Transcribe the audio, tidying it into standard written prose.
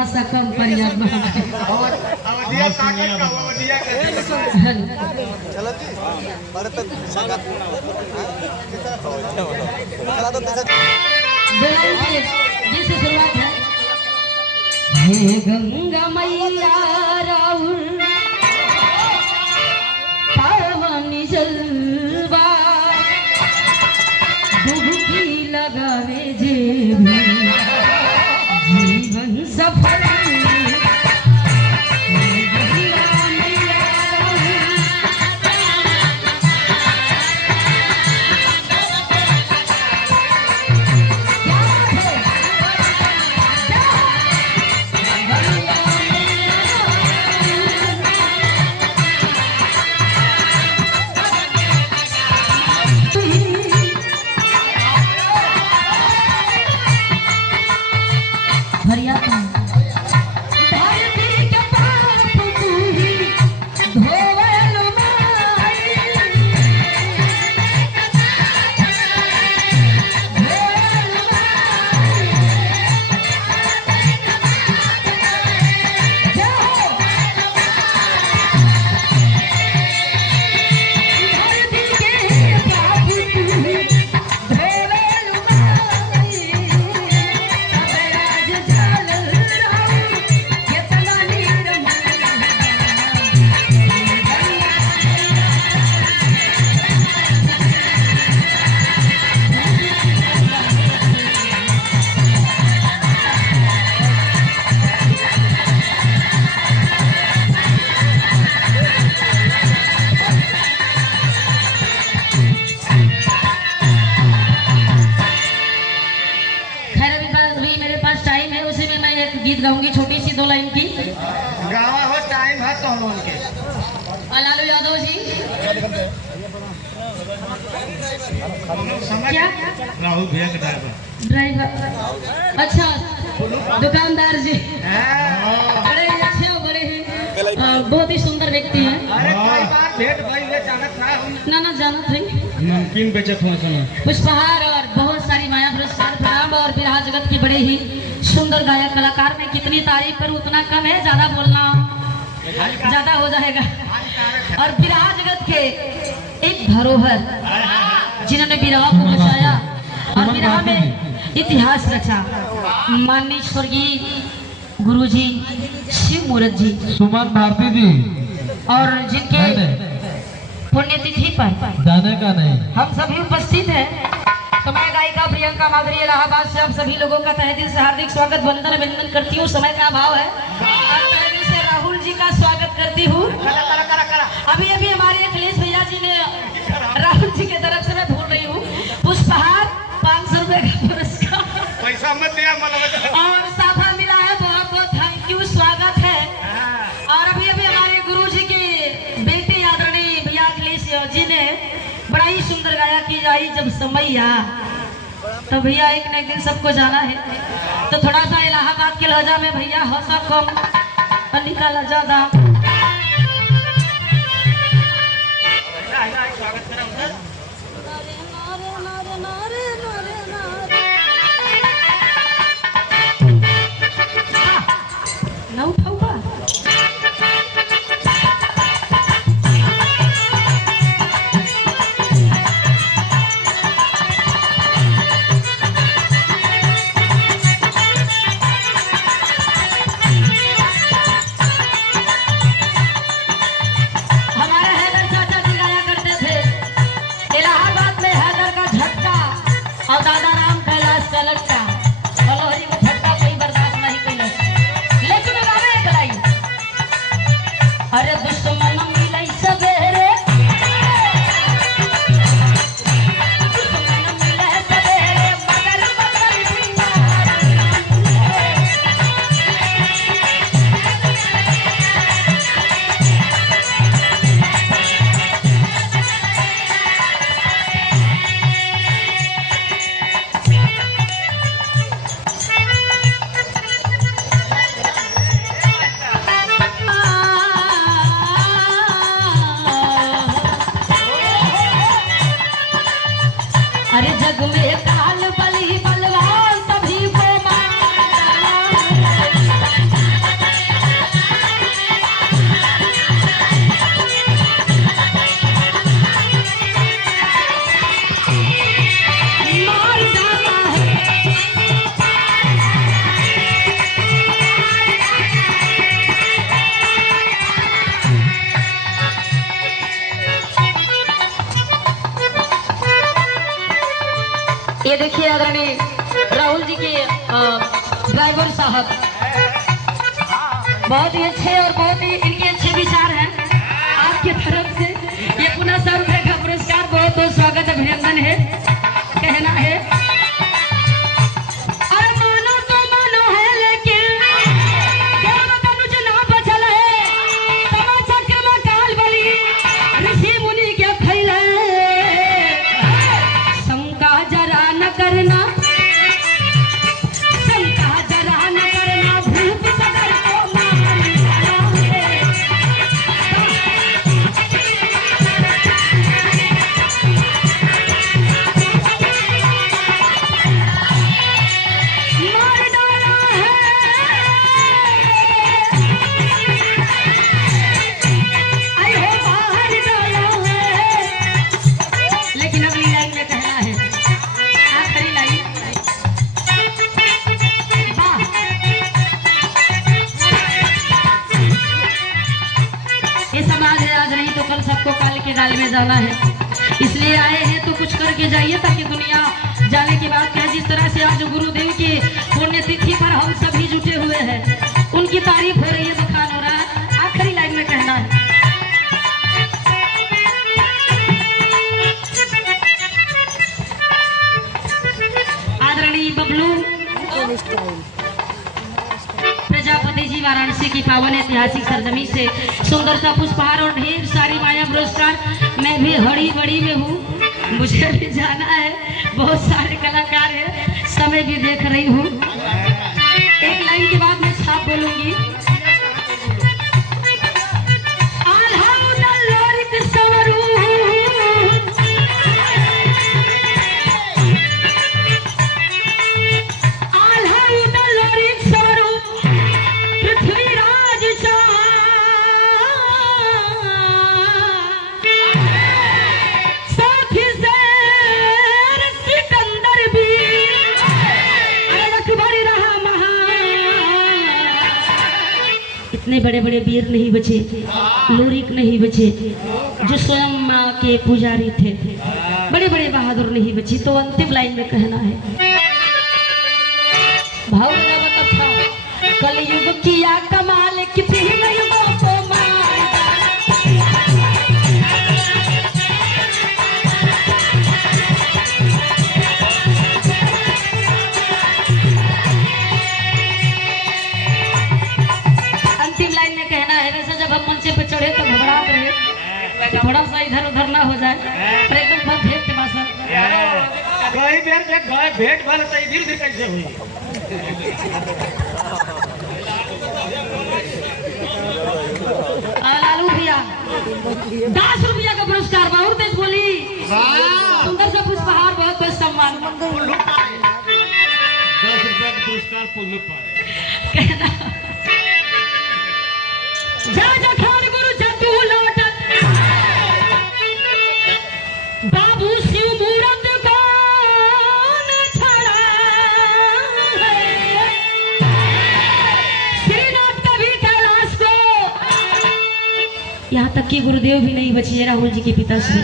थोड़ा सा कम पर यार शुरुआत है। हे गंगा मैया राउर पावनी जलवा डुबकी लगावे जे जीवन सफल। गीत गाऊंगी छोटी सी 2 लाइन की। गावा हो टाइम है तो उनके लालू यादव जी क्या राहुल भैया का ड्राइवर। अच्छा दुकानदार जी बड़े अच्छे और बड़े हैं, बहुत ही सुंदर व्यक्ति हैं। अरे कई बार भेंट भई ले जानत ना जानत है। नमकीन बेचत हुआ सुना पुष्पहार और बहुत सारी माया पुरस्कार प्रणाम। और बिरहा जगत के बड़े ही सुंदर गायक कलाकार में कितनी तारीफ करूं उतना कम है, ज्यादा बोलना ज्यादा हो जाएगा। और बिरहा जगत के एक धरोहर जिन्होंने बिरहा को बचाया और बिरहा में इतिहास रचा, माननीय स्वर्गीय गुरुजी शिव मूरत जी, सुमन भारती जी, और जिनके पुण्यतिथि पर जाने का नहीं हम सभी उपस्थित हैं। तो मैं गायिका प्रियंका माधुरी इलाहाबाद से आप सभी लोगों का तहे दिल से हार्दिक स्वागत वंदन अभिनंदन करती हूँ। समय का अभाव है और तहे दिल से राहुल जी का स्वागत करती हूँ। अभी अभी हमारे अखिलेश भैया जी ने राहुल जी की तरफ से मैं भूल रही हूँ पुष्पहार 500 रुपए का पुरस्कार पैसा मत दिया और साफा मिला है। बहुत बहुत थैंक यू, स्वागत है। और अभी अभी हमारे गुरु जी की बेटी आदरणीय भैया अखिलेश जी ने बड़ा ही सुंदर गाया कि आई जब समय आ, तो भैया एक न एक दिन सबको जाना है। तो थोड़ा सा इलाहाबाद के लहजा में भैया हौसा कम निकाला ज्यादा। न उठाऊंगा और देखिए आदरणीय राहुल जी के ड्राइवर साहब बहुत ही अच्छे और बहुत ही इनके अच्छे विचार हैं आपकी तरफ से। ये पुनः 100 रुपए का पुरस्कार बहुत बहुत स्वागत अभिनंदन है कहना है। और मानो तो मानो है लेकिन देवतनुज ना बचल है, तमाचा क्रम काल बली ऋषि मुनि के फैल शंका जरा न करना, शंका जरा न करना भूप सगर को मार है। मार डाला है, आई हो बाहर डाला है। लेकिन अगली लाइन में कहना है, आखिरी लाइन, वाह ये समाज है आज नहीं तो कल सबको काल के गाल में जाना है, इसलिए आए हैं तो कुछ करके जाइए ताकि दुनिया जाने के बाद कहे जिस तरह से आज गुरुदेव के पुण्यतिथि पर हम सभी जुटे हुए हैं उनकी तारीफ हो रही है, बखान हो रहा है। आखिरी लाइन में कहना है, आदरणीय बबलू प्रजापति जी वाराणसी की पावन ऐतिहासिक सरजमी से सुंदरता पुष्पहार और ढेर सारी माया पुरस्कार। मैं भी हड़ी बड़ी में हूँ, मुझे भी जाना है, बहुत सारे कलाकार हैं, समय भी देख रही हूँ। एक लाइन के बाद मैं छाप बोलूंगी। इतने बड़े बड़े वीर नहीं बचे, लोरिक नहीं बचे, जो स्वयं माँ के पुजारी थे, बड़े बड़े बहादुर नहीं बची। तो अंतिम लाइन में कहना है, भाव था कलयुग किया कमाल कितने युगों को मार। अंतिम लाइन में कहना है, वैसे जब हम मंच पे चढ़े तो घबराहट रहे, थोड़ा सा इधर उधर ना हो जाए, पर एकदम परफेक्ट भाषण। कई देर से गए भेंट भर तो इधर उधर कैसे हुई? लालू भैया 10 रुपया का पुरस्कार, बहुत तेज बोली, सुंदर सा पुष्पहार, बहुत बहुत सम्मान। 10 रुपया का पुरस्कार पुल्लू पाए। कहना जा जखान गुरु जदू लौटत बाबू शिव मूरत गान छड़ा है। श्रीनाथ कभी कैलाश को, यहाँ तक कि गुरुदेव भी नहीं बचे राहुल जी के पिताश्री।